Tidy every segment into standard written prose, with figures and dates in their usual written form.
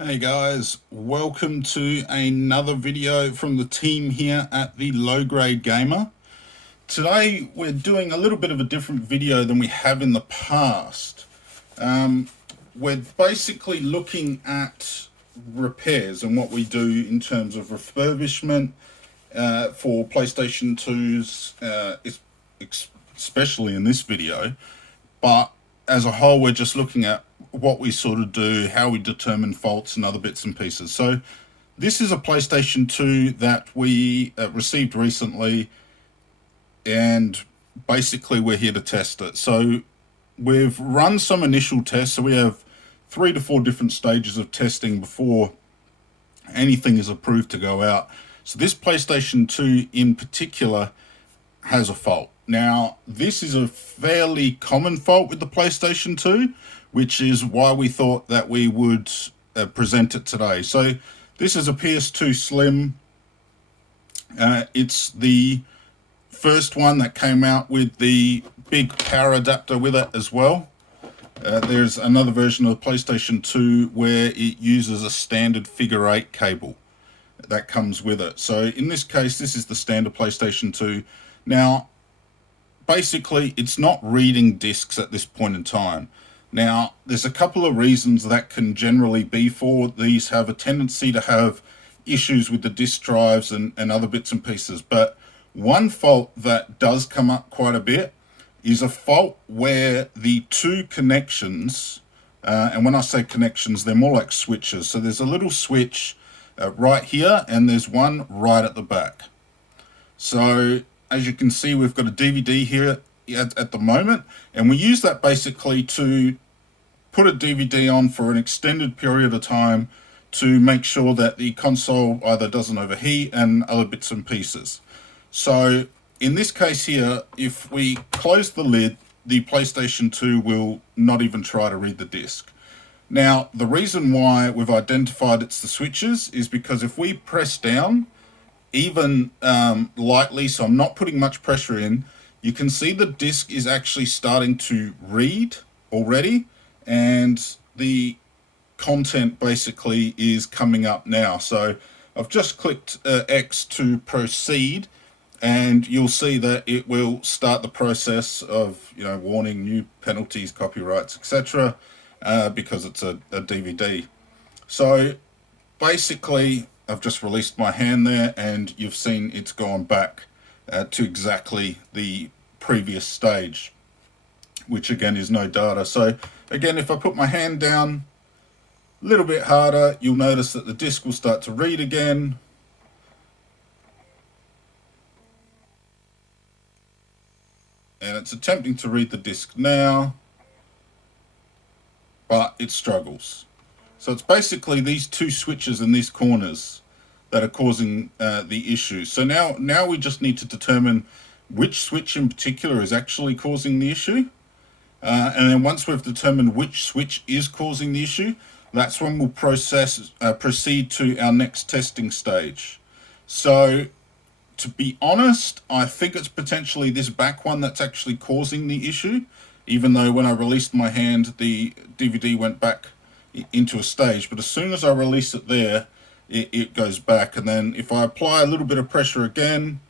Hey guys, welcome to another video from the team here at the Low Grade Gamer. Today we're doing a little bit of a different video than we have in the past. We're basically looking at repairs and what we do in terms of refurbishment for PlayStation 2s, especially in this video. But as a whole, we're just looking at what we sort of do, how we determine faults and other bits and pieces. So this is a PlayStation 2 that we received recently, and basically we're here to test it. So we've run some initial tests, so we have 3 to 4 different stages of testing before anything is approved to go out. So this PlayStation 2 in particular has a fault. Now, this is a fairly common fault with the PlayStation 2, which is why we thought that we would present it today. So this is a PS2 Slim. It's the first one that came out with the big power adapter with it as well. There's another version of the PlayStation 2 where it uses a standard figure 8 cable that comes with it. So in this case, this is the standard PlayStation 2. Now, basically, it's not reading discs at this point in time. Now, there's a couple of reasons that can generally be for. These have a tendency to have issues with the disk drives and other bits and pieces. But one fault that does come up quite a bit is a fault where the two connections, and when I say connections, they're more like switches. So there's a little switch right here, and there's one right at the back. So as you can see, we've got a DVD here at the moment, and we use that basically to put a DVD on for an extended period of time to make sure that the console either doesn't overheat and other bits and pieces. So in this case here, if we close the lid, the PlayStation 2 will not even try to read the disc. Now, the reason why we've identified it's the switches is because if we press down, even lightly, so I'm not putting much pressure in, you can see the disc is actually starting to read already, and the content basically is coming up now. So I've just clicked X to proceed, and you'll see that it will start the process of, warning, new penalties, copyrights, etc., because it's a DVD. So basically, I've just released my hand there, and you've seen it's gone back to exactly the previous stage, which again is no data. So again, if I put my hand down a little bit harder, you'll notice that the disc will start to read again. And it's attempting to read the disc now, but it struggles. So it's basically these two switches in these corners that are causing the issue. So now we just need to determine which switch in particular is actually causing the issue. And then once we've determined which switch is causing the issue, that's when we'll proceed to our next testing stage. So to be honest, I think it's potentially this back one that's actually causing the issue, even though when I released my hand, the DVD went back into a stage. But as soon as I release it there, it goes back. And then if I apply a little bit of pressure again,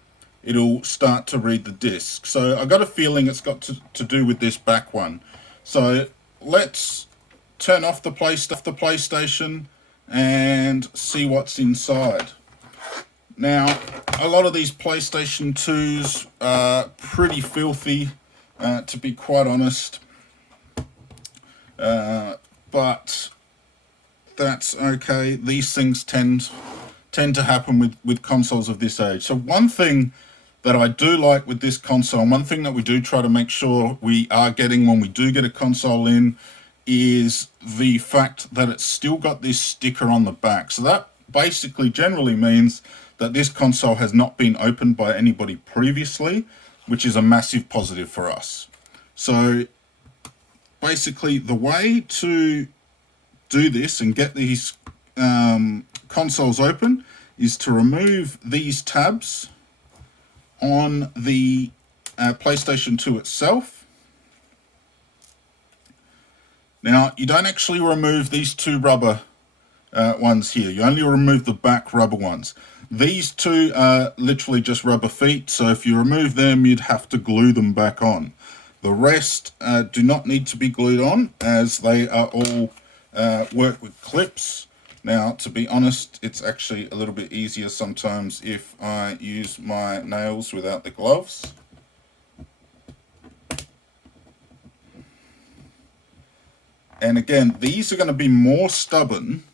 it'll start to read the disc. So I got a feeling it's got to do with this back one. So let's turn off the PlayStation and see what's inside. Now, a lot of these PlayStation 2s are pretty filthy, to be quite honest. But that's okay. These things tend to happen with consoles of this age. So one thing that I do like with this console, and one thing that we do try to make sure we are getting when we do get a console in, is the fact that it's still got this sticker on the back. So that basically generally means that this console has not been opened by anybody previously, which is a massive positive for us. So basically the way to do this and get these consoles open is to remove these tabs on the PlayStation 2 itself. Now, you don't actually remove these two rubber ones here. You only remove the back rubber ones. These two are literally just rubber feet, so if you remove them, you'd have to glue them back on. The rest do not need to be glued on, as they are all work with clips. Now, to be honest, it's actually a little bit easier sometimes if I use my nails without the gloves. And again, these are going to be more stubborn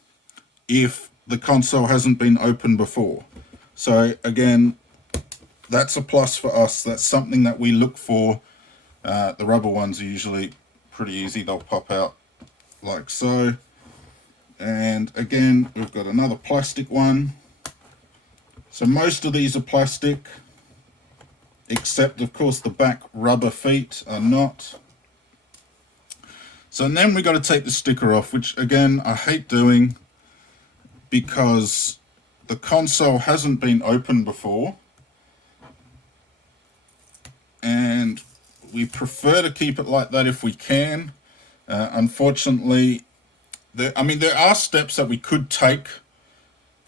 if the console hasn't been opened before. So again, that's a plus for us. That's something that we look for. The rubber ones are usually pretty easy. They'll pop out like so. And again, we've got another plastic one. So most of these are plastic, except of course the back rubber feet are not. So then we've got to take the sticker off, which again, I hate doing because the console hasn't been opened before. And we prefer to keep it like that if we can. Unfortunately, there are steps that we could take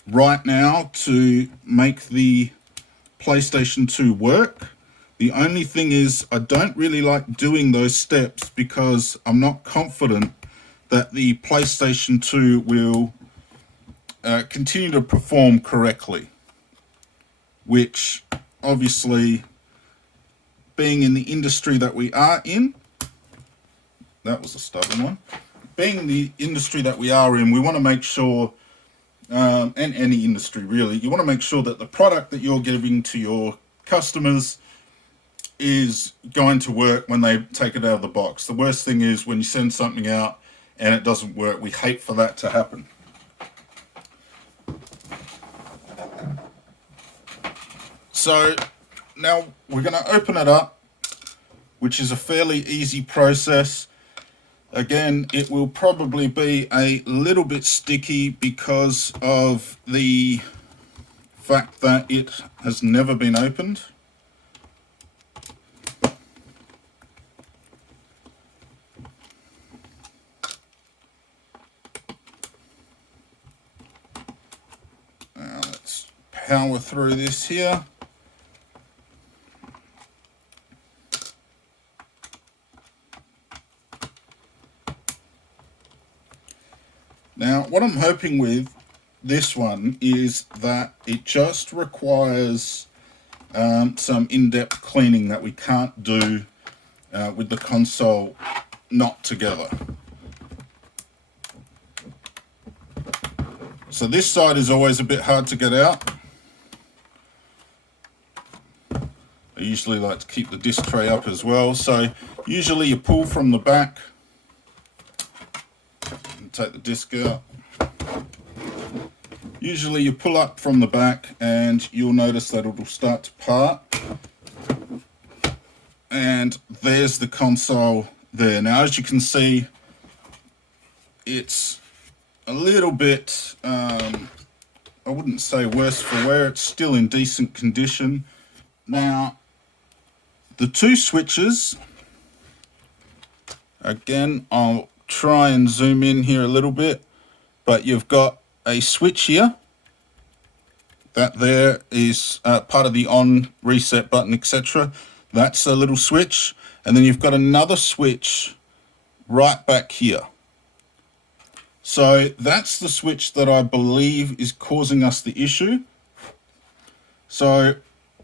right now to make the PlayStation 2 work. The only thing is, I don't really like doing those steps because I'm not confident that the PlayStation 2 will continue to perform correctly. Which, obviously, being in the industry that we are in, that was a stubborn one. Being in the industry that we are in, we want to make sure, and any industry really, you want to make sure that the product that you're giving to your customers is going to work when they take it out of the box. The worst thing is when you send something out and it doesn't work. We hate for that to happen. So now we're going to open it up, which is a fairly easy process. Again, it will probably be a little bit sticky because of the fact that it has never been opened. Now let's power through this here. Now, what I'm hoping with this one is that it just requires some in-depth cleaning that we can't do with the console not together. So this side is always a bit hard to get out. I usually like to keep the disc tray up as well. So usually you pull from the back. Take the disc out. Usually you pull up from the back and you'll notice that it'll start to part. And there's the console there. Now, as you can see, it's a little bit, I wouldn't say worse for wear. It's still in decent condition. Now, the two switches, again, I'll try and zoom in here a little bit, but you've got a switch here. That there is part of the on, reset button, etc. That's a little switch. And then you've got another switch right back here. So that's the switch that I believe is causing us the issue. So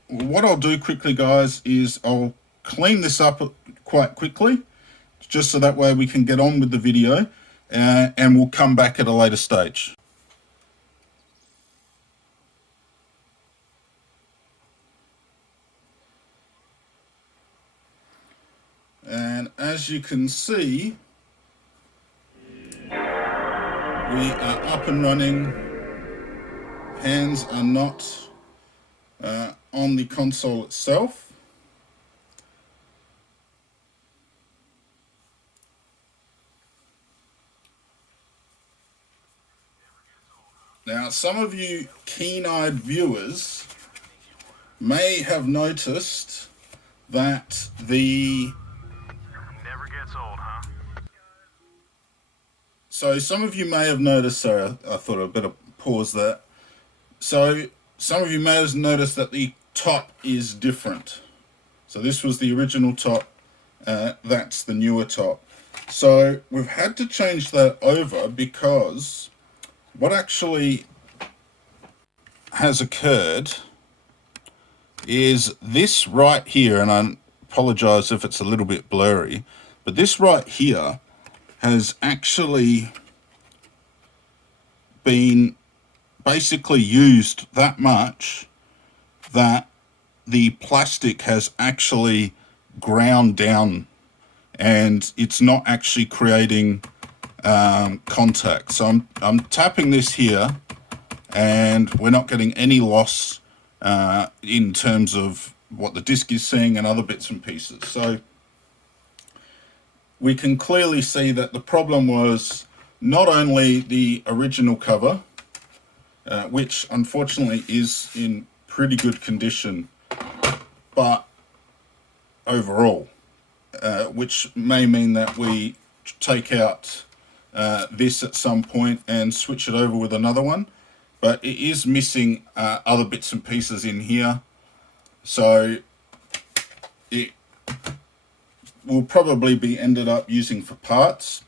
what I'll do quickly, guys, is I'll clean this up quite quickly, just so that way we can get on with the video, and we'll come back at a later stage. And as you can see, we are up and running. Hands are not on the console itself. Now, some of you keen-eyed viewers may have noticed that So some of you may have noticed, sorry, I thought I'd better pause there. So some of you may have noticed that the top is different. So this was the original top, that's the newer top. So we've had to change that over because what actually has occurred is this right here, and I apologize if it's a little bit blurry, but this right here has actually been basically used that much that the plastic has actually ground down and it's not actually creating contact. So I'm tapping this here and we're not getting any loss in terms of what the disc is seeing and other bits and pieces. So we can clearly see that the problem was not only the original cover, which unfortunately is in pretty good condition, but overall, which may mean that we take out this at some point and switch it over with another one, but it is missing other bits and pieces in here, so it will probably be ended up using for parts.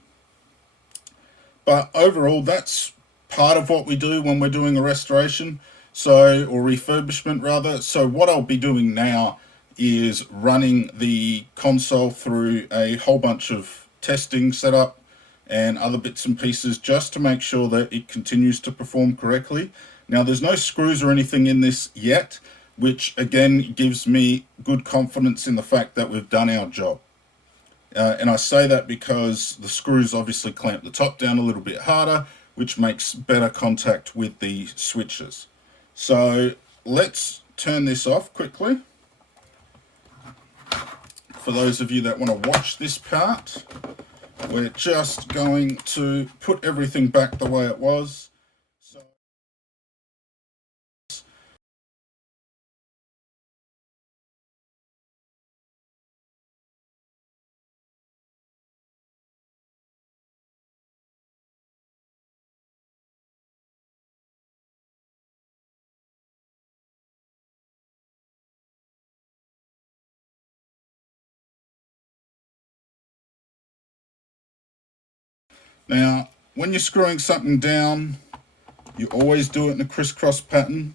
But overall, that's part of what we do when we're doing a restoration, so, or refurbishment rather. So what I'll be doing now is running the console through a whole bunch of testing setup and other bits and pieces just to make sure that it continues to perform correctly. Now there's no screws or anything in this yet, which again gives me good confidence in the fact that we've done our job. And I say that because the screws obviously clamp the top down a little bit harder, which makes better contact with the switches. So let's turn this off quickly. For those of you that want to watch this part, we're just going to put everything back the way it was. Now, when you're screwing something down, you always do it in a crisscross pattern.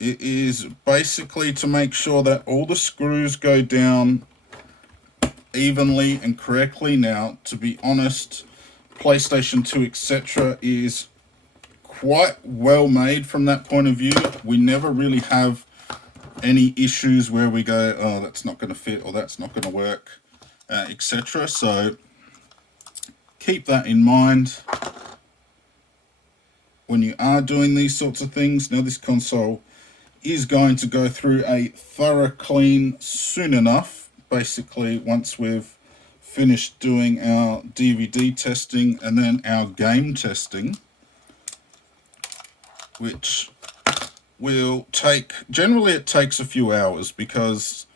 It is basically to make sure that all the screws go down evenly and correctly. Now, to be honest, PlayStation 2, etc. is quite well made from that point of view. We never really have any issues where we go, oh, that's not going to fit or that's not going to work, etc. So keep that in mind when you are doing these sorts of things. Now this console is going to go through a thorough clean soon enough, basically once we've finished doing our DVD testing and then our game testing, which will take, generally it takes a few hours because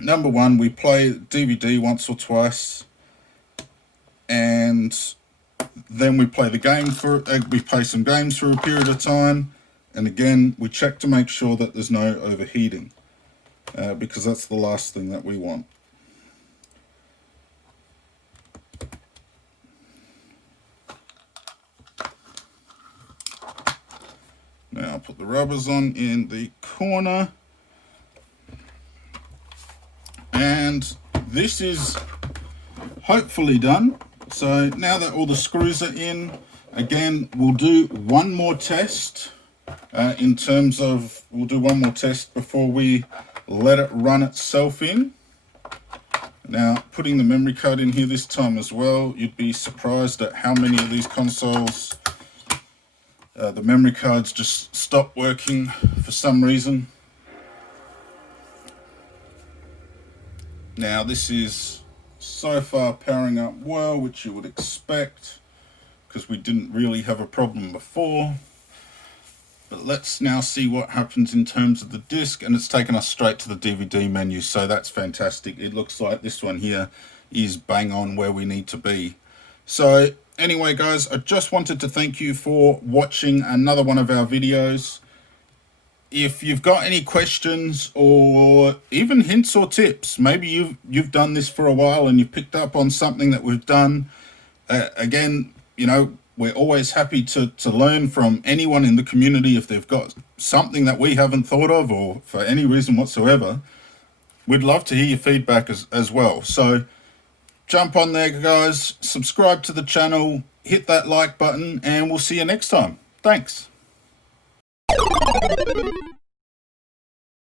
number one, we play DVD once or twice and then we play the game for, we play some games for a period of time, and again we check to make sure that there's no overheating, because that's the last thing that we want. Now I'll put the rubbers on in the corner, and this is hopefully done. So now that all the screws are in, again we'll do one more test in terms of, we'll do one more test before we let it run itself in. Now putting the memory card in here this time as well, you'd be surprised at how many of these consoles the memory cards just stop working for some reason. Now this is so far powering up well, which you would expect because we didn't really have a problem before. But let's now see what happens in terms of the disc, and it's taken us straight to the DVD menu, so that's fantastic. It looks like this one here is bang on where we need to be. So anyway, guys, I just wanted to thank you for watching another one of our videos. If you've got any questions or even hints or tips, maybe you've done this for a while and you've picked up on something that we've done. Again, you know, we're always happy to learn from anyone in the community if they've got something that we haven't thought of, or for any reason whatsoever. We'd love to hear your feedback as well. So jump on there, guys, subscribe to the channel, hit that like button, and we'll see you next time. Thanks.